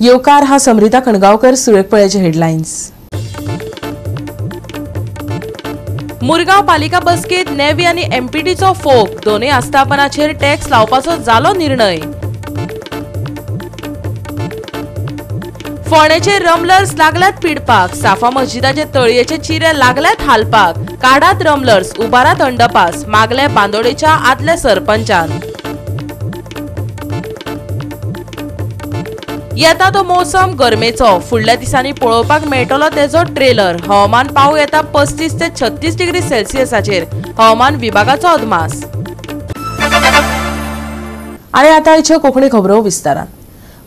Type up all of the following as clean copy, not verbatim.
येवकार हा समृद्धा कणगावकर, सुरेख पळयचे हेडलायन्स। मुरगांव पालिका बसकेत नेव्ही आणि एमपीटीचो फोक दोनूय आस्थापनाचेर टॅक्स लावपाचो जालो निर्णय। फोंडेचे रमलर्स लागल्यात पिडपाक, साफा मस्जिदाचे तळयेचे चिरे लागल्यात हालपाक, काढात रमलर्स, उबारात अंडरपास, मागले बांदोडेच्या आदले सरपंचान। येता तो मोसम गरमेचो, फुडल्या दिसांनी पळोवपाक मेळटलो तेजो ट्रेलर। हवामान पावस येता 35 ते 36 डिग्री सेल्सियसाचेर, हवामान विभागाचो अदमास। आणि आता आयच्यो कोंकणी खबरो विस्तारान।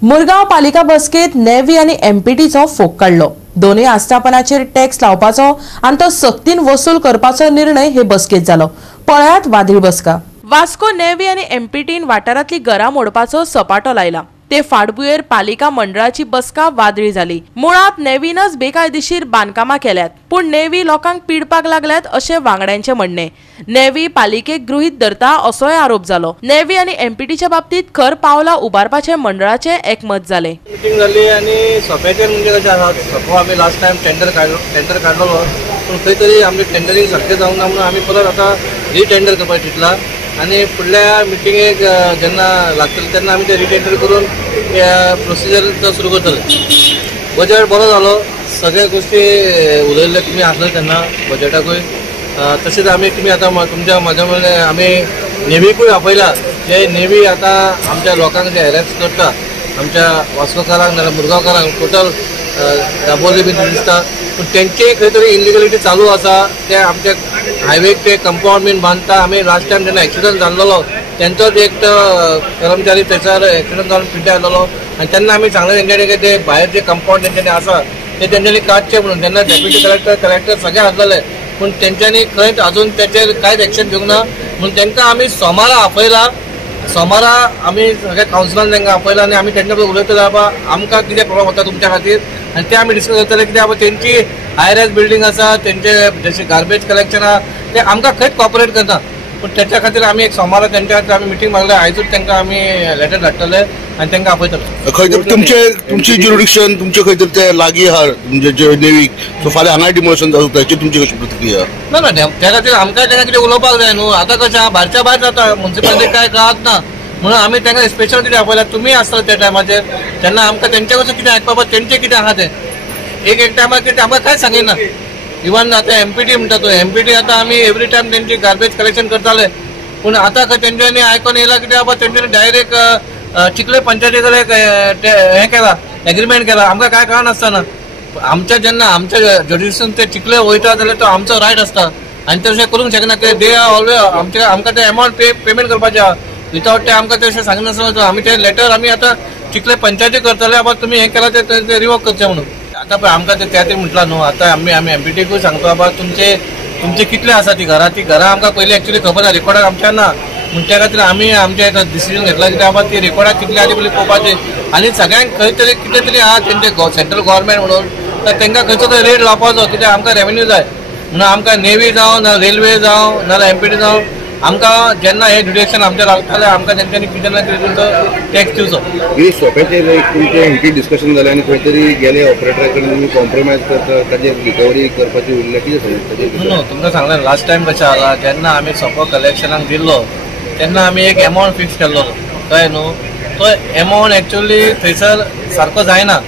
मुरगांव पालिका बसकेत नेव्ही आणि एमपीटीचो फोक काडलो। दोनूय आस्थापनाचेर टॅक्स लावपाचो आनी तो सक्तीन वसूल करपाचो निर्णय हे बसकेत जालो। पळयात वादळी बसका। वास्को नेव्ही आणि एमपीटीन वाठारांतली घरां मोडपाचो सपाटो लायला। ते फाटभुंयेर पालिका मंडळाची बसका वादळी जाली। मुळात नेव्हीनच बेकायदेशीर बांदकामां केल्यात, पूण नेव्ही लोकांक पिडपाक लागल्यात अशें वांगड्यांचे म्हणणे। नेव्ही पालिकेक गृहीत धरता असोय आरोप जालो। नेव्ही आणि एमपीटीच्या बाबतीत खर पावला उबारपाचे मंडळाचे एकमत जाले। मीटिंग जाली आणि सोप्याचेर म्हणजे कशें आसा, सोपो आमी लास्ट टायम टेंडर काडलो, पूण खंय तरी आमचे टेंडरींग सारकें जावंक ना म्हणून आमी परत आतां रिटेंडर करपाक चिंतला आणि पुढल्या मिटिंगेक जेन्ना लागतले तेन्ना आमी ते रिटेंडर करून प्रोसिजर सुरू करतले। बजेट बरो जालो, सगळे गोष्टी उलयल्ले तुमी आसले तेन्ना बजेटाकूय, तशेंच आमी तुमी आतां तुमच्या माध्यमांतल्यान आमी नेव्हीकूय आपयला, जे नेव्ही आतां आमच्या लोकांक जे हॅरेस करता, आमच्या वास्कोकारांक नाजाल्यार मुरगांवकारांक टोटल दाबोली बी दिसता, पूण तेंचे खंय तरी इलिगलिटी चालू आसा। ते आमच्या हायवेक ते कंपाऊंड बीन बांदता। आमी लास्ट टायम जेन्ना एक्सिडंट जाल्लो तेंचोच एक कर्मचारी थंयसर एक्सिडंट जावन पिड्ड्यार जाल्लो, आनी तेन्ना आमी सांगलें तेंच्यांनी की ते भायर जे कंपाऊंड तेंच्यांनी आसा ते तेंच्यांनी काडचें म्हणून। तेन्ना डेप्युटी कलेक्टर सगळे आसलेले, पूण तेंच्यांनी खंयच अजून तेचेर कांयच एक्शन घेवंक ना म्हणून तांकां आमी सोमारा आपयला। सोमारा आमी सगळ्या कावन्सिलान तांकां आपयला आनी आमी तेंच्या बरोबर उलयतले बाबा आमकां कितें प्रॉब्लम जाता तुमच्या खातीर, आनी ते आमी डिस्कस करतले कित्याक बाबा तेंची हायरायज बिल्डींग आसा, तेंचे जशें गार्बेज कलेक्शन आहा ते आमकां खंयच कॉपरेट करना, पूण तेच्या खातीर आमी एक सोमारा तेंच्या खातीर आमी मिटींग मागले। आयजूच तांकां आमी लेटर धाडटले आनी तांकां आपयतले। खंय तरी तुमची ज्युरिडिक्शन तुमचे खंय तरी ते लागीं आहा म्हणजे जे नेव्हीक, सो फाल्यां हांगा डिमोलिशन जाता हेची तुमची कशी प्रतिक्रिया? ना त्या खातीर आमकां तांकां कितें उलोवपाक जाय न्हू। आतां कशें आहा, भायरच्या भायर जाता, म्युन्सिपालिटी कांय कळत ना म्हणून आमी तांकां स्पेशल कितें आपयला। तुमी आसतले त्या टायमाचेर तेन्ना आमकां तेंच्या कडसून कितें आयकपा तेंचें कितें आहा तें एक टायमार कितें आमकां कांय सांगिना। इवन आतां एमपीटी म्हणटा तो एमपीटी आतां आमी एवरी टायम तेंची गार्बेज कलेक्शन करताले, पूण आतां खंय तेंच्यांनी आयकून येयला कित्याक बाबा तेंच्यांनी डायरेक्ट चिखले पंचायती कडेन हें केला, एग्रीमेंट केला। आमकां कांय कळनासतना आमच्या जेन्ना आमच्या ज्युरिडिक्शन ते चिखले वयता जाल्यार तो आमचो रायट आसता आनी ते तशें करूंक शकना। ते दे आर ऑलवेज आमकां ते अमावंट पेमेंट करपाचें आहा, विथआउट ते आमकां ते सांगनासतना आमी ते लेटर आमी आतां चिखले पंचायती करतले बाबा तुमी हें केलां ते रिवोक करचें म्हणून। आतां पळय आमकां ते त्या खातीर म्हटलां न्हू, आतां आमी एमपीटीकूय सांगता बाबा तुमचे कितले आसा ती घरां आमकां पयलीं एक्चुअली खबर ना, रिकॉर्डाक आमच्या ना, म्हण त्या खातीर आमी आमचे डिसिजन घेतला कित्याक बाबा ती रिकॉर्डाक कितली आदी पयलीं पळोवपाची आनी सगळ्यांक खंय तरी कितें तरी आहा तेंचे सेंट्रल गव्हर्मेंट म्हणून, तर तांकां खंयचो तरी रेट लावपाचो कित्याक आमकां रेवेन्यू जाय म्हणून। आमकां नेव्ही जावं ना रेल्वे जावं नाल्यार एमपीटी जावं, आमकां जेन्ना हे डिरेक्शन आमचे लागतले आमकां तेंच्यांनी कितें ना कितें तुमचो टॅक्स दिवचो। ही सोप्याचेर एक तुमचें हिंटी डिस्कशन जालें आनी खंय तरी गेले ऑपरेटरा कडेन तुमी कॉम्प्रोमायज करता, ताजेर रिकवरी करपाची उरल्या कितें सांगता? न्हू तुमकां सांगलें लास्ट टायम कशें जाला, जेन्ना आमी सोपो कलेक्शनाक दिल्लो तेन्ना आमी एक एमावंट फिक्स केल्लो कळ्ळें न्हू। तो एमावंट एक्चुअली थंयसर सारको जायना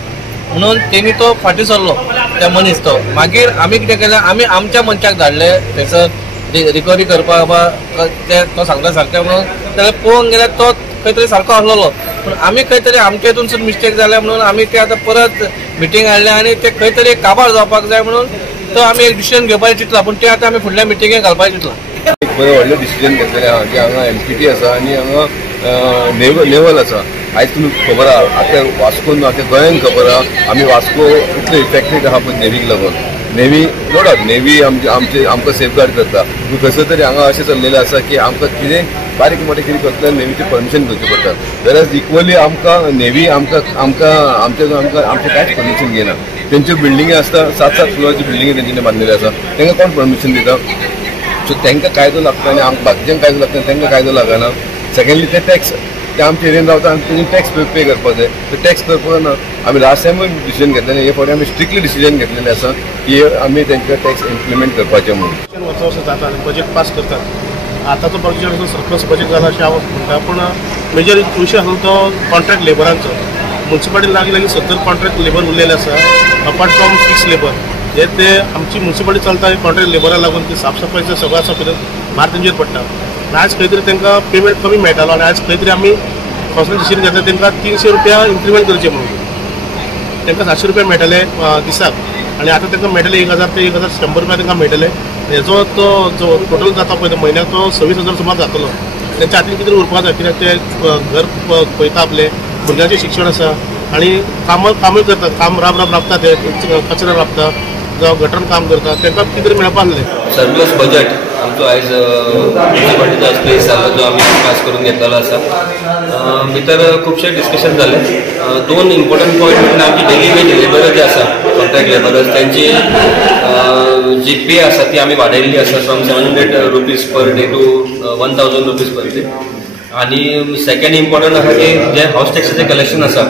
म्हणून तेणी तो फाटीं सरलो त्या मनीस तो। मागीर आमी कितें केलें, आमी आमच्या मनशाक धाडले थंयसर रिकवरी करपाक बाबा ते तो सांगता सारकें म्हणून, जाल्यार पळोवंक गेल्यार तो खंय तरी सारको आसलो, पूण आमी खंय तरी आमचे हितूनसून मिस्टेक जाल्या म्हणून आमी ते आतां परत मिटींग हाडलें आनी ते खंय तरी काबार जावपाक जाय म्हणून तो आमी एक डिसिजन घेवपाचें चिंतला, पूण ते आतां आमी फुडल्या मिटिंगेक घालपाचें चिंतला। एक बरें व्हडलें डिसिजन घेतलेलें आहा की हांगा एमपीटी आसा आनी हांगा नेवल आसा। आयज तुमी खबर आहा आतां वास्कोन आतां गोंयान खबर आहा आमी वास्को इतले इफेक्टेड आहा पळय नेव्हीक लागून। नेव्ही नो डावट नेव्ही आमकां सेफगार्ड करता, पूण खंयसर तरी हांगा अशें चल्लेलें आसा की आमकां कितें बारीक मोठें कितें करतल्यार नेव्हीची परमिशन घेवची पडटा। वेरएज इक्वली आमकां नेव्ही आमचे कांयच परमिशन घेना। तेंच्यो बिल्डिंगी आसता 7-7 फ्लोराची बिल्डिंगी तेंच्यांनी बांदलेली आसा, तांकां कोण परमिशन दिता? सो तांकां कायदो लागता आनी बाकीच्यांक कायदो लागता, तांकां कायदो लागना। सेकंडली ते टॅक्स ते आमच्या एरियेन रावता आनी तेणी टॅक्स पे करपाक जाय. टॅक्स पे करना आमी लास्ट टायमूय डिसिजन घेतलेलें, हे फावटी आमी स्ट्रिक्टली डिसिजन घेतलेलें आसा की आमी तांकां टॅक्स इम्प्लिमेंट करपाचें म्हणून. वर्सा वर्सा जाता आनी बजेट पास करतात. आतांचो बजेट सरप्लस बजेट जाला अशें हांव म्हणटा, पूण मेजर विशय आसा तो कॉन्ट्रॅक्ट लेबरांचो. म्युन्सिपालिटी लागीं 70 कॉन्ट्रॅक्ट लेबर उरलेले आसा अपार्ट फ्रॉम फिक्स लेबर. ते आमची म्युन्सिपालिटी चलता कॉन्ट्रॅक्ट लेबराक लागून ती साफसफाईचं सगळं आसा पळय मार तेंचेर पडटा. आज खंय तरी तांकां पेमेंट कमी मेळटालो आनी आज खंय तरी आमी कसलें डिसिजन घेतलें तांकां 300 रुपया इन्क्रिमेंट करचें म्हणून. तांकां 700 रुपया मेळटले दिसाक आनी आतां तांकां मेळटले 1000 ते 1100 रुपया तांकां मेळटले. हेजो तो जो टोटल जाता पळय म्हयन्याक तो 26,000 सुमार जातलो. तेंच्या हातीन कितें उरपाक जाय, कित्याक ते घर पळयता आपले भुरग्यांचें शिक्षण आसा आनी कामूय करतात. काम राबता ते कचरो राबता जावं गटरान काम करता, तांकां कितें तरी मेळपाक जाय. सरप्लस बजेट आमचो आयज म्युन्सिपालिटीचो स्पेस जालो जो आमी पास करून घेतलेलो आसा. भितर खुबशे डिस्कशन जाले. 2 इम्पॉर्टंट पॉयंट म्हणजे आमची डेली वेज लेबर जे आसा कॉन्ट्रॅक्ट लेबरर्स त्यांची जी पे आसा ती आमी वाडयल्ली आसा from 700 rupees per day to 1000 rupees per day. आणि सेकंड इम्पॉर्टंट आसा की जे हाऊस टॅक्साचें कलेक्शन आसा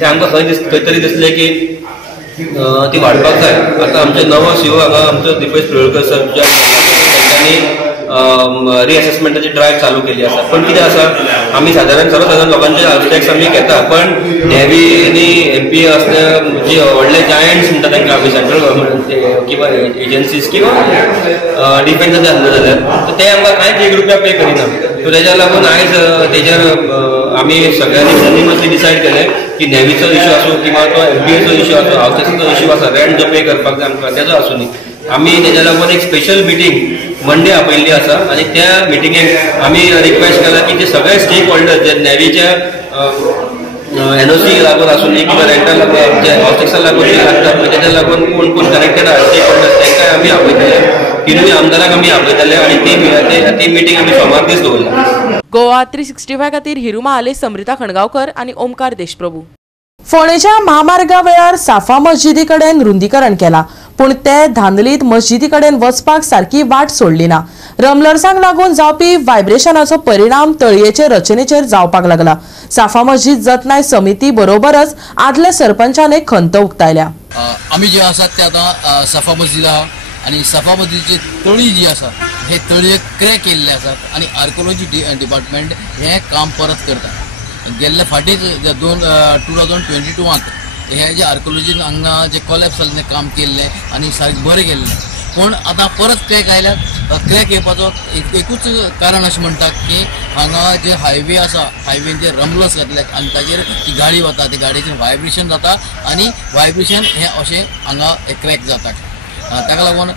ते आमकां खंय तरी दिसलें की ती वाडपाक जाय. आतां आमचे नवो सीओ हांगा आमचो दिपेश पिळवळकर सर त्यांनी रिअसेसमेंटाची ड्रायव्ह चालू केली आसा. पण कितें आसा आमी सर्वसाधारण लोकांचे हाऊस टॅक्स आमी घेता, पण नेव्ही आनी MP असले जे व्हडले जायंट्स म्हणटा तांकां आमी सेंट्रल गव्हर्मेंट किंवा एजन्सीज किंवा डिफेन्साचे आसले जाल्यार ते आमकां कांयच 1 रुपया पे करिना. सो तेज्या लागून आयज तेजेर आमी सगळ्यांनी युनिमसली डिसायड केलें की नेव्हीचो इश्यू आसूं किंवा तो MPAचो इश्यू आसूं, हाऊस टॅक्साचो इश्यू आसा, रेंट जो पे करपाक जाय आमकां तेजो आसूं न्ही. आमी तेज्या लागून एक स्पेशल मिटींग मंडे आपयल्ली आसा आनी त्या मिटिंगेक आमी रिक्वेस्ट केला की जे सगळे स्टेक होल्डर जे नेव्हीचे NOC लागून आसूं न्ही किंवा रेंटाक लागून जे हाऊस टॅक्साक लागून जे लागता पळय तेज्या लागून कोण कोण कनेक्टेड आहा स्टेक होल्डर तांकां आमी आपयतले. 3 आमदाराक आमी आपयतले आनी ती मिटींग आमी सोमार दीस दवरल्या. गोवा 365 खातीर हिरुमा आले, समृता खणगांवकर आणि ओमकार देशप्रभू. फोंडेच्या महामार्गा वेळार साफा मस्जिदी कडेन रुंदीकरण केला, पूण ते धांदलीत मस्जिदी कडेन वचपाक सारकी वाट सोडली ना. रमलर्सांक लागून जावपी व्हायब्रेशनाचो परिणाम तळयेचे रचनेचेर जावपाक लागला. साफा मस्जिद जतनाय समिती बरोबरच आदल्या सरपंचान एक खंत उक्तायल्या. आमी जे आसात ते आतां साफा मस्जिद आहा आनी साफा मस्जिदची तळी जी आसा हे तळये क्रॅक केल्ले आसात आनी आर्कोलॉजी डिपार्टमेंट हे काम परत करता. गेल्ले फाटीच 2022 हे जे आर्कोलॉजीन हांगा जे कॉलेप्स जाल्लें काम केल्लें आनी सारकें बरें केल्लें, पूण आतां परत क्रॅक आयल्यात. क्रॅक येवपाचो एकूच कारण अशें म्हणटात की हांगा जे हायवे आसा हायवेन जे रमलस घातल्यात आनी ताचेर ती गाडी वता, ती गाडयेचेर व्हायब्रेशन जाता आनी व्हायब्रेशन हे अशें हांगा क्रॅक जाता. ताका लागून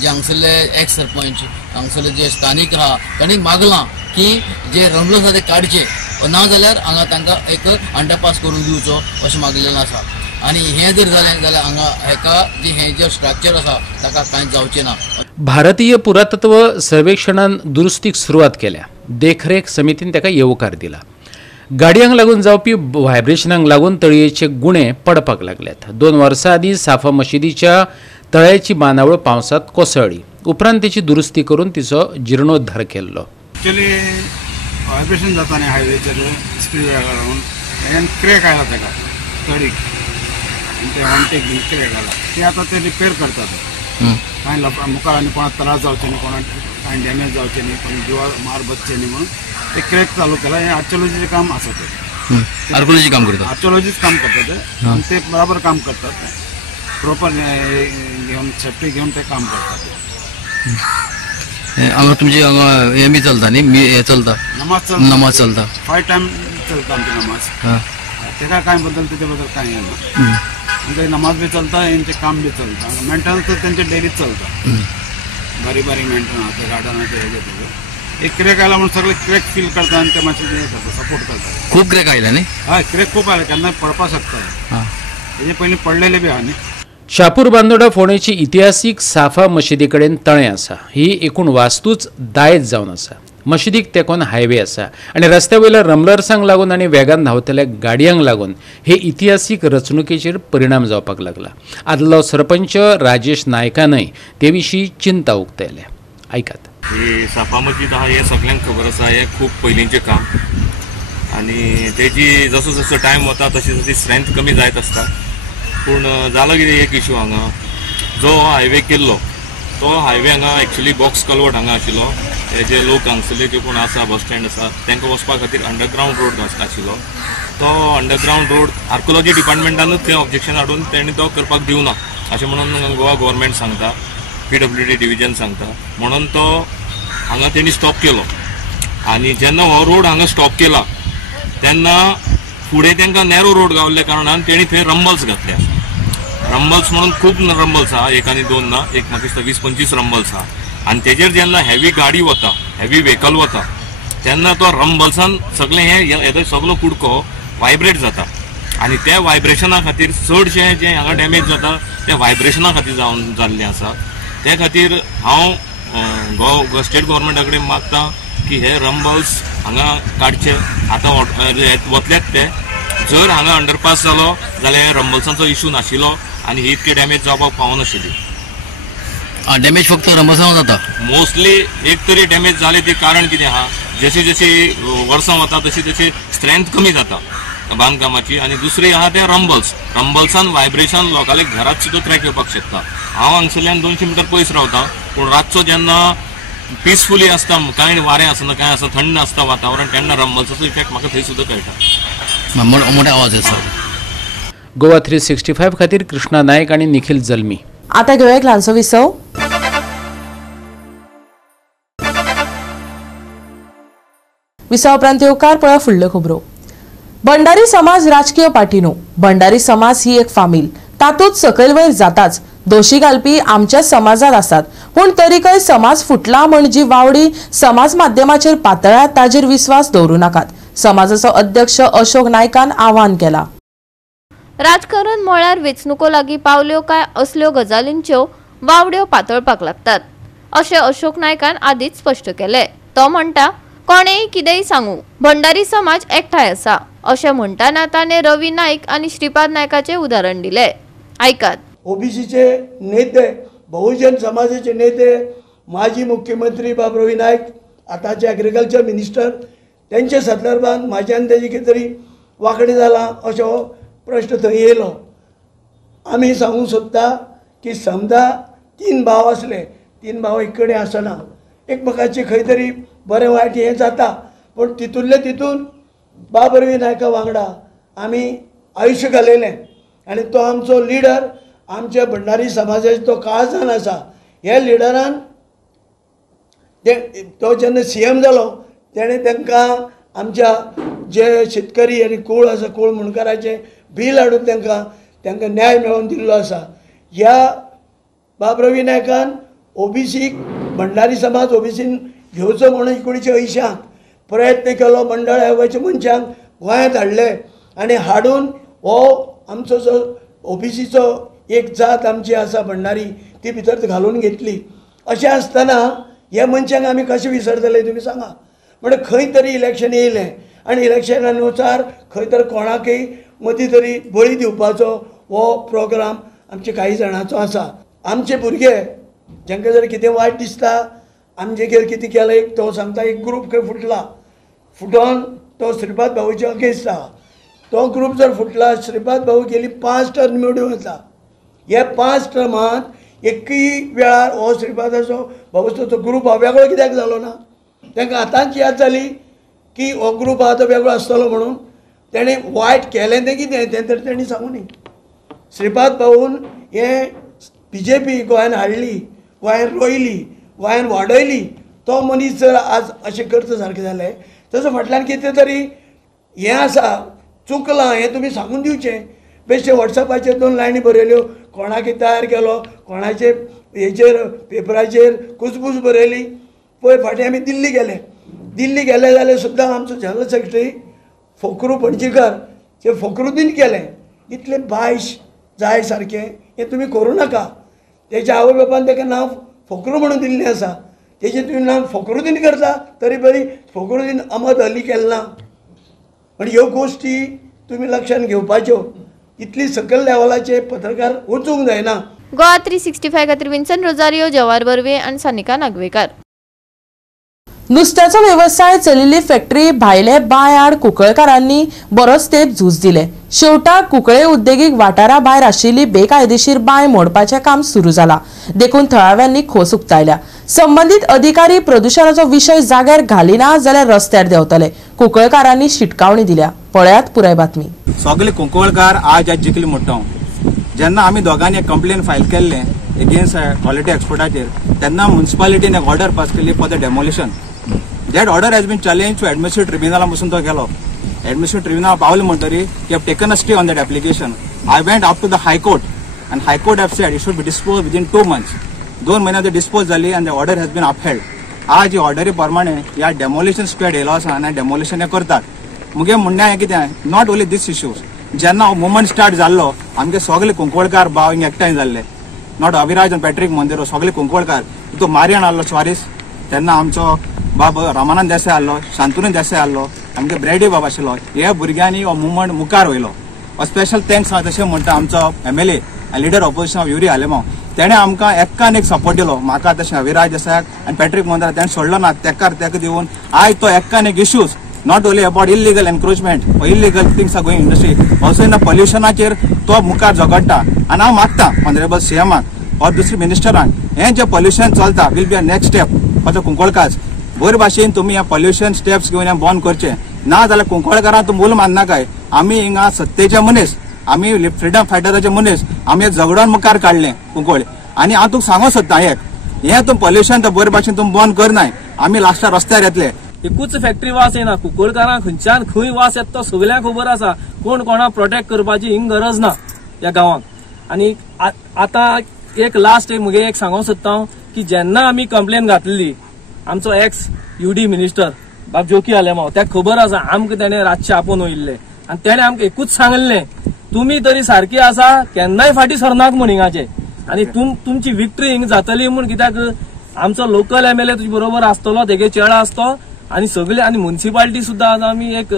जे हांगसरले एक्स सरपंच हांगसरले जे स्थानीक आहा तांणी मागलां की जे रमलस आसा ते काडचे ना जाल्यार हांगा तांकां एक अंडरपास करून दिवचो अशें मागलेलें आसा. आनी हें जर जालें जाल्यार हांगा हेका हें जे स्ट्रक्चर आसा ताका कांयच जावचें ना. भारतीय पुरातत्व सर्वेक्षणान दुरुस्तीक सुरवात केल्या. देखरेख समितीन ताका येवकार दिला. गाडयांक लागून जावपी व्हायब्रेशनाक लागून तळयेचे गुणे पडपाक लागल्यात. 2 वर्सां आदीं साफा मशिदीच्या तळ्याची बांदावळ पावसांत कोसळ्ळी. उपरांत तिची दुरुस्ती करून तिचो जीर्णोद्धार केल्लो. एक्चुअली व्हायब्रेशन जाता न्ही हायवेचेर स्पीड लागून हें क्रॅक आयला ताका तळीक आनी ते वॉन्टेक बीन क्रॅक आयला ते आतां ते रिपेर करतात. कांय मुखार आनी कोणाक त्रास जावचे न्ही, कोणाक कांय डॅमेज जावचे न्ही, कोणी जिवा मार बसचे न्ही म्हणून ते क्रॅक चालू केला. हें आर्किओलॉजीचें काम आसा ते आर्कोलॉजी काम करता, आर्किओलॉजीच काम करतात ते आनी ते बराबर काम करतात. प्रॉपर घेवन सेफ्टी घेवन ते काम करतात. हांगा तुमचे हांगा हे बी चलता न्ही, हे चलता नमाज चलता 5 टायम चलता आमची नमाज. तेका कांय बद्दल तेच्या बद्दल कांय ना. म्हणजे नमाज बी चलता, यांचे काम बी चलता. मेंटेनन्स तर त्यांचे डेलीच चलता. बारीक मेंटेनन्स ते गार्डनाचे हेजे तेजे एक क्रॅक आयला म्हणून सगळे क्रॅक फील करता आनी ते मातशें हें करता, सपोर्ट करता. खूब क्रॅक आयला न्ही? हय क्रॅक खूब आयला, केन्नाय पडपाक शकता. तेजे पयलीं पडलेले बी आहा न्ही. शापूर बांदोडा फोंडेची इतिहासीक साफा मशिदी कडेन तळें आसा. ही एकूण वास्तूच दायज जावन आसा. मशिदीक तेकोन हायवे आसा आनी रस्त्या वयल्या रमलर्सांक लागून आनी वेगान धांवतल्या गाडयांक लागून हे इतिहासीक रचणुकेचेर परिणाम जावपाक लागला. आदलो सरपंच राजेश नायकानय ते विशीं चिंता उक्तायल्या. आयकात. ही साफा मस्जिद आहा हे सगळ्यांक खबर आसा. हे खूब पयलींचें काम आनी तेजी जसो जसो टायम वता तशी तशी स्ट्रेंथ कमी जायत आसता. पूण जालो कितें एक इशू हांगा, जो हायवे केल्लो तो हायवे हांगा एक्चुअली बॉक्स कल्वर्ट हांगा आशिल्लो. हे जे लोक हांगसरले जे कोण आसा बस स्टँड आसा तांकां वचपा खातीर अंडरग्रावंड रोड आशिल्लो. तो अंडरग्रावंड रोड आर्कोलॉजी डिपार्टमेंटानूच थंय ऑब्जेक्शन हाडून तेणी तो करपाक दिवना अशें म्हणून गोवा गव्हर्मेंट सांगता, PWD डिव्हिजन सांगता. म्हणून तो हांगा तेणी स्टॉप केलो. आनी जेन्ना हो रोड हांगा स्टॉप केला तेन्ना फुडें तांकां नॅरो रोड गावल्ल्या कारणान तेणी थंय रंबल्स घातल्या. रंबल्स म्हणून खूब रंबल्स आहा, एक आनी दोन ना, एक म्हाका दिसता 20-25 रंबल्स आहा. आनी तेजेर जेन्ना हेवी गाडी वता, हेवी व्हेकल वता तेन्ना तो रंबल्सान सगळें हेजो सगळो कुडको वायब्रेट जाता. आनी त्या वायब्रेशना खातीर चडशें जें हांगा डॅमेज जाता तें वायब्रेशना खातीर जाल्लें आसा. त्या खातीर हांव स्टेट गव्हर्मेंटा कडेन मागता की हे रंबल्स हांगा काडचे. आतां वतलेत ते, जर हांगा अंडरपास जालो जाल्यार रंबल्सांचो इशू नाशिल्लो आनी ही इतके डॅमेज जावपाक पावनाशिल्ली. डॅमेज फक्त रंबल्सांक जाता. मोस्टली एक तरी डॅमेज जाले ते कारण कितें आहा, जशी जशी वर्सां वता तशी तशी स्ट्रेंथ कमी जाता बांदकामाची. आनी दुसरी आहा ते रंबल्सान वायब्रेशन लोकांले घरात सुद्दां ट्रॅक येवपाक शकता. हांव हांगसरल्यान 200 मिटर पयस रावता, पूण रातचो जेन्ना पीसफुली आसता, कांय वारें आसना, कांय आसता, थंड आसता वातावरण, तेन्ना रंबल्साचो इफेक्ट म्हाका थंय सुद्दां कळटा. मोठ्या आवाज येता. गोवा 365 खातीर कृष्णा नायक आनी निखिल जल्मी. आता घेऊया एक ल्हानसो विसव. विसव उपरांत येवकार पळय फुडल्यो खबरो. भंडारी समाज राजकीय पार्टी न्हू. भंडारी समाज ही एक फामील, तातूंत सकयल वयर जाताच. दोशी घालपी आमच्या समाजात आसात, पूण तरीकय समाज फुटला म्हण जी वावडी समाज माध्यमाचेर पातळ्ळ्या ताजेर विस्वास दवरूं नाकात. समाजाचो अध्यक्ष अशोक नायकान आवाहन केला. राजकारण म्हळ्यार वेंचणुको लागीं पावल्यो काय असल्यो गजालींच्यो वावड्यो पातळपाक लागतात अशें अशोक नायकान आदींच स्पश्ट केलें. तो म्हणटा, कोणेय कितेंय सांगू, भंडारी समाज एकठांय आसा अशें म्हणटाना ताणें रवी नाईक आनी श्रीपाद नायकाचें उदाहरण दिलें. आयकात. ओबीसीचे नेते, बहुजन समाजाचे नेते, माजी मुख्यमंत्री रवी नाईक, आतांचे एग्रीकल्चर मिनिस्टर, त्यांच्या संदर्भात म्हाज्यान तेजी कितें तरी वांकडी जाला अशो प्रश्न थंय येयलो. आमी सांगूंक सोदता की समजा 3 भाव आसले, 3 भाव एक कडेन आसना, एकमेकाची खंय तरी बरें वायट हें जाता, पूण तितूंतले तितून रवी नायका वांगडा आमी आयुश्य घालयलें आनी तो आमचो लिडर, आमच्या भंडारी समाजाचो तो काळजान आसा. ह्या लिडरान तो जेन्ना CM जालो तेणें तांकां आमच्या जे शेतकरी आनी कूळ आसा, कूळ मुणकाराचें बील हाडून तांकां न्याय मेळोवन दिल्लो आसा. ह्या रवी नायकान ओबीसीक, भंडारी समाज ओबीसीन घेवचो म्हणून 1980 प्रयत्न केलो. मंडळ आयोगाच्या मनशांक गोंयांत हाडले आनी हाडून हो आमचो जो ओबीसीचो एक जात आमची आसा भंडारी ती भितर घालून घेतली. अशें आसतना ह्या मनशांक आमी कशें विसरतले तुमी सांगा. म्हणजे खंय तरी इलेक्शन येयलें आनी इलेक्शनानुसार खंय तर कोणाकय मदीं तरी बळी दिवपाचो हो प्रोग्राम आमचे काही जाणांचो आसा. आमचे भुरगे जांकां जर कितें वायट दिसता, आमचे कितें केलें, एक तो सांगता एक ग्रूप खंय फुटला, फुटोन तो श्रीपाद भाऊच्या अगेन्स्ट आहा. तो ग्रूप जर फुटला, श्रीपाद भाऊ गेली 5 टर्म निवडून येता. हे 5 टर्मांत एकय वेळार हो श्रीपादाचो भाऊचो तो ग्रूप हा वेगळो कित्याक जालो ना. तांकां आतांच याद जाली की हो ग्रूप आहा तो वेगळो आसतलो म्हणून. तेणें वायट केलें तें कितें तें तर तेणी सांगूनी. श्रीपाद भाऊन हें BJP गोंयांत हाडली, गोंयांत रोयली, गोंयांत वाडयली, तो मनीस जर आज अशें करता सारकें जालें, ताचो फाटल्यान कितें तरी हें आसा, चुकलां हें तुमी सांगून दिवचें. बेश्टे वॉट्सॅपाचेर 2 लायनी बरयल्यो, कोणाकी तयार केलो, कोणाचे हेचेर पेपराचेर कुसबूस बरयली. पळय फाटीं आमी दिल्ली गेले जाल्यार सुद्दां आमचो जनरल सेक्रेटरी फकरू पणजीकर जे फकरुद्दीन केलें. इतलें बायश जाय सारकें हें तुमी करूं नाका. तेच्या आवय बापान ताका नांव फकरू म्हणून दिल्लें आसा, तेजें तुमी नांव फकरुद्दीन करता तरी बरी फकरुद्दीन अहमद अली केलें ना. पण ह्यो गोश्टी तुमी लक्षांत घेवपाच्यो. इतली सकयल लेवलाचे पत्रकार वचूंक जायना. गोवा 365 खातीर विन्सन रोजारियो, जवाहर बर्वे आनी सानिका नागवेकर. नुस्त्याचो व्यवसाय चलिल्ली फॅक्टरी भायले बाय आड कुंकळकारांनी बरोच तेंप झूज दिले. शेवटाक कुंकळे उद्देगीक वाठारा भायर आशिल्ली बेकायदेशीर बांय मोडपाचें काम सुरू जालां. देखून थळाव्यांनी खोस उक्तायल्या. संबंधीत अधिकारी प्रदूषणाचो विशय जाग्यार घालिना जाल्यार रस्त्यार देंवतले. कुंकळकारांनी शिटकावणी दिल्या. पळयात पुराय बातमी. सगळे कुंकळकार आज जिखली मोठो. जेन्ना आमी दोगांनी एक कंप्लेन फायल केल्ले एगेन्स्ट क्वालिटी एक्सपोर्टाचेर तेन्ना म्युनिसिपालिटीन एक ऑर्डर पास केली for the demolition. That order has been challenge to administrative ट्रिब्युनला वचून तो गेलो. एडमिनिस्ट्रेटिव्ह ट्रिब्युनल पावले म्हणटरी you have taken a stay on that application. I went up to the high court and high court have said it should be dispose within 2 months. 2 महिन्यात dispose जाली and the order has been upheld. आज ही ऑर्डरी प्रमाणे ह्या demolition squared येयलो आसा आनी demolition हे करतात. मुगे म्हणणें हें कितें नॉट ओन्ली दीस इश्यूज. जेन्ना हो मुवमेंट स्टार्ट जाल्लो आमगे सगळे कुंकळकार भाव हिंगा एकठांय जाल्ले. नॉट अविराज आनी पॅट्रीक मंदिरो सगळे कुंकळकार. तो मारियान आहलो स्वारीस तेन्ना आमचो बाब रामानंद देसाय आहलो, शांतनु देसाय आहलो, आमगे ब्रेडी बाब आशिल्लो. ह्या भुरग्यांनी हो मुवमेंट मुखार वयलो. स्पेशल थँक्स हांव तशें म्हणटा आमचो MLA leader opposition Yuri Alemao. तेणें आमकां एक्कान एक सपोर्ट दिलो. म्हाका तशें अविराज देसायाक आनी पॅट्रीक मंदिरा तेणें सोडलो ना. तेका दिवन आयज तो एक्कान एक issues not only about illegal encroachment or illegal things are going in industry, also in the pollutionाचेर तो मुखार झगडटा. आनी हांव मागता ऑनरेबल CMाक और दुसरी मिनिस्टरांक हें जें पोल्युशन चलता will be a next step for the कुंकळकार्स. बरे भाशेन तुमी ह्या पोल्युशन स्टेप्स घेवन हें बंद करचें ना जाल्यार कुंकळकारांक तुमी मूल माननाकाय. आमी हिंगा सत्तेचे मनीस, आमी फ्रिडम फायटराचे मनीस, आमी झगडोन मुखार काडलें कुंकळ. आनी हांव तुका सांगूंक सोदतां हें तुमी पोल्युशन बरे भाशेन तुमी बंद करनाय. आमी लास्टार रस्त्यार येतले. एकूच फॅक्टरी वास येना. कुंकळकारांक खंयच्यान खंय वास येता तो सगळ्यांक खबर आसा. कोण कोणाक प्रोटेक्ट करपाची हिंग गरज ना ह्या गांवांक. आनी आतां एक लास्ट मुगे एक सांगूंक सोदता की जेन्ना आमी कंप्लेन घातलेली आमचो एक्स UD मिनिस्टर बाब जोकी आलेमांव त्याक खबर आसा आमकां तेणें रातचे आपोवन वयल्ले आनी तेणें आमकां एकूच सांगलें तुमी तरी सारकी आसा केन्नाय फाटीं सरनाक म्हूण हिंगाचे. आनी तुमची विक्ट्री हिंग जातली म्हूण कित्याक आमचो लोकल MLA तुजे बरोबर आसतलो तेगे चेडो आसतो आनी सगळे आनी म्युनिसिपालिटी सुद्दां आमी एक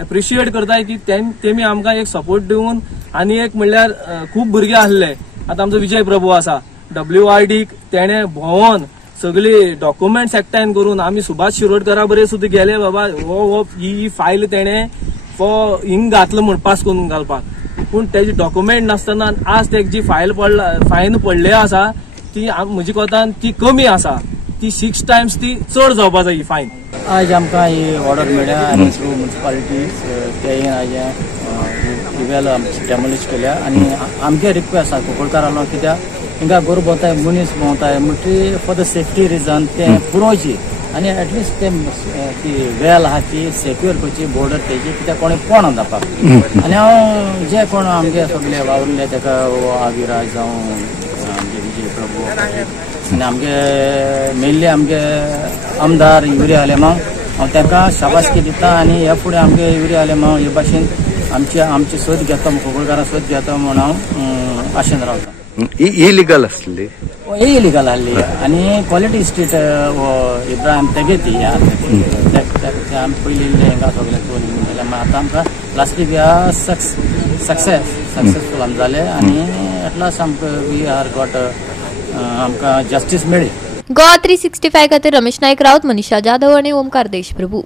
एप्रिशिएट करताय की तेमी आमकां एक सपोर्ट दिवन आनी एक म्हणल्यार खूब भुरगे आसले. आतां आमचो विजय प्रभू आसा WRD तेणें भोंवोन सगळे डॉक्युमेंट्स एकठांय करून आमी सुभाष शिरोडकरा बरें सुद्दां गेले बाबा हो ही फायल तेणें हिंग घातलो म्हण पास करून घालपाक. पूण तेजी डॉक्युमेंट नासतना आज तेका जी फायन पडले आसा ती म्हजे कोतान ती कमी आसा. ती 6 times ती चड जावपा जाय ही फायन. आज आमकां ही ऑर्डर मेळ्ळ्या आनी थ्रू म्युनिसिपालिटी तें आज इवेल डेमोलिश केल्या आनी आमगे रिक्वेस्ट आसा कुंकळकारांलो कित्याक हिंगा गोर भोंवताय मनीस भोंवताय म्हणटरी फॉर द सेफ्टी रिजन तें पुरोवची आनी एटलिस्ट ती वेल आहा ती सेक्युअर करची बॉर्डर तेजी कित्याक कोणी कोण जावपाक. आनी हांव जे कोण आमगे सगळे वावुरले तेका अविराज जावं आमगे विजय प्रभू आनी आमगे मेल्ले आमगे आमदार युरी आलेमांव हांव तांकां शाबासकी दिता आनी ह्या फुडें आमगे युरी आलेमांव हे भाशेन आमची सोद घेता कुंकळकारां सोद घेता म्हूण हांव आशेन रावता. इलिगल आसली इलिगल आहली आनी क्वॉलिटी स्ट्रीट इब्राहिम तेगे ती आमी पयली हिंगा सगळे दोन आतां आमकां लास्ट वीक सक्सेसफूल आमी जाले आनी एट लास्ट आमकां वी आर गॉट आमकां जस्टीस मेळ्ळी. गोवा 365 खातीर रमेश नायक रावत, मनीषा जाधव आनी ओमकार देशप्रभू.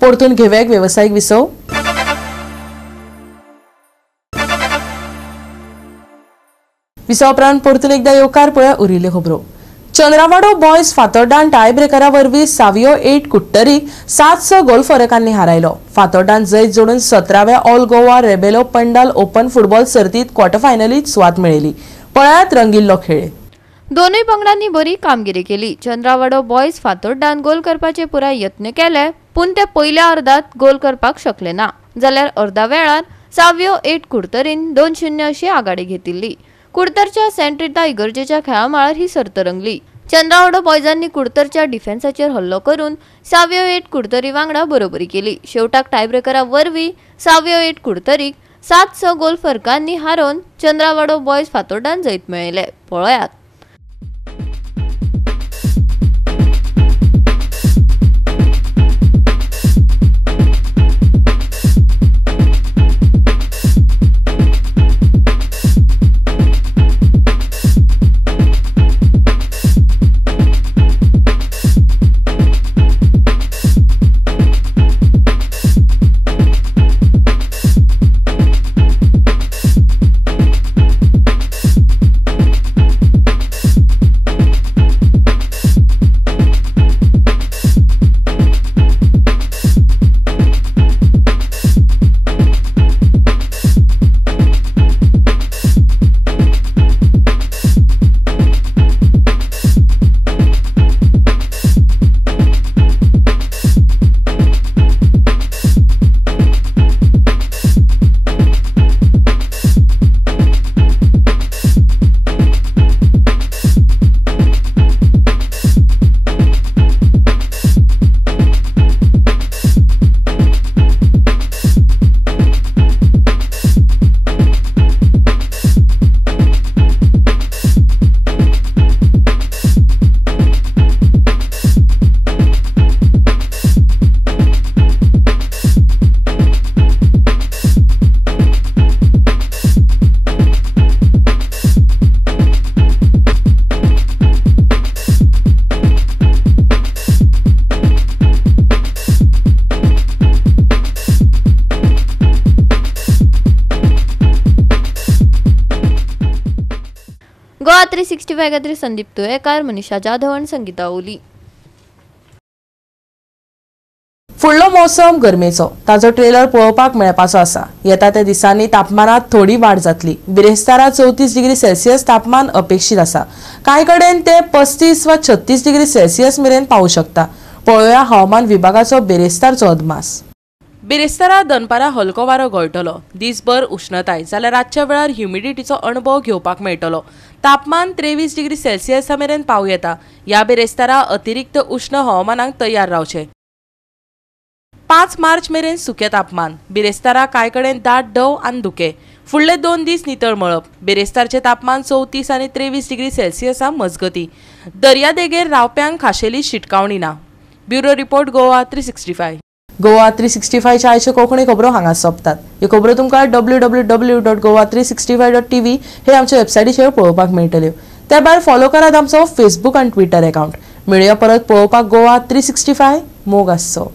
परतून घेवया एक वेवसायीक विसव. विसव उपरांत परतून एकदा येवकार पळया उरिल्ल्यो खबरो. चंद्रावाडो बॉयज फातोड्डान टाय ब्रेकरा वरवीं सावियो 8 कुट्टरीक 7-6 गोल फरकांनी हारायलो. फातोड्डान जैत जोडून 17व्या all Goa Rebelo pandal open football सर्तीत क्वॉर्टर फायनलीत सुवात मेळयली. पळयात रंगिल्लो खेळ. दोनूय पंगडांनी बरी कामगिरी केली. चंद्रावाडो बॉयज फातोड्डान गोल करपाचे पुराय यत्न केले पूण ते पयल्या अर्धात गोल करपाक शकले ना. जाल्यार अर्धा वेळार सावियो 8 कुडतरीन 2-0 अशी आघाडी घेतिल्ली. कुडतरच्या सेंट रिटा इगर्जेच्या खेळामाळार ही सर्त रंगली. चंद्रावाडो बॉयजांनी कुडतरच्या डिफेन्साचेर हल्लो करून सावियो 8 कुडतरी वांगडा बरोबरी केली. शेवटाक टायब्रेकरा वरवीं सावियो 8 कुडतरीक 7-6 गोल फरकांनी हारोवन चंद्रावाडो बॉयज फातोड्डान जैत मेळयले. पळयात. 365 खातीर संदीप तुयेकार, मनीषा जाधव आनी संगीता ओली. फुडलो मौसम गरमेचो ताजो ट्रेलर पळोवपाक मेळपाचो आसा. येता त्या दिसांनी तापमानात थोडी वाड जातली. बिरेस्तारा 34 डिग्री सेल्सियस तापमान अपेक्षित आसा. कांय कडेन ते 35 वा 36 डिग्री सेल्सियस मेरेन पावूं शकता. पळोवया हवामान विभागाचो बिरेस्तारचो अदमास. बिरेस्तारा दनपारां हलको वारो गळटलो. दिसभर उष्णताय जाल्यार रातच्या वेळार ह्युमिडिटीचो अणभव घेवपाक मेळटलो. तापमान 23 डिग्री सेल्सियसा मेरेन पावूं येता. ह्या बिरेस्तारा अतिरिक्त उष्ण हवामानाक तयार रावचे. 5 मार्च मेरेन सुके तापमान. बिरेस्तारा कांय कडेन दाट दव आनी धुके. फुडले 2 दीस नितळ मळब. बिरेस्तारचे तापमान 34 आनी 23 डिग्री सेल्सियसा मजगती. दर्यादेगेर रावप्यांक खाशेली शिटकावणी ना. Bureau report Goa 365. गोवा 365 च्या आयच्यो कोंकणी खबरो हांगा सोंपतात. ह्यो खबरो तुमकां www.goa365.tv हे आमच्या वेबसायटीचेर पळोवपाक मेळटल्यो. त्या भायर फॉलो करात आमचो फेसबूक आनी ट्विटर अकाउंट. मेळुया परत पळोवपाक गोवा 365 मोग आसचो.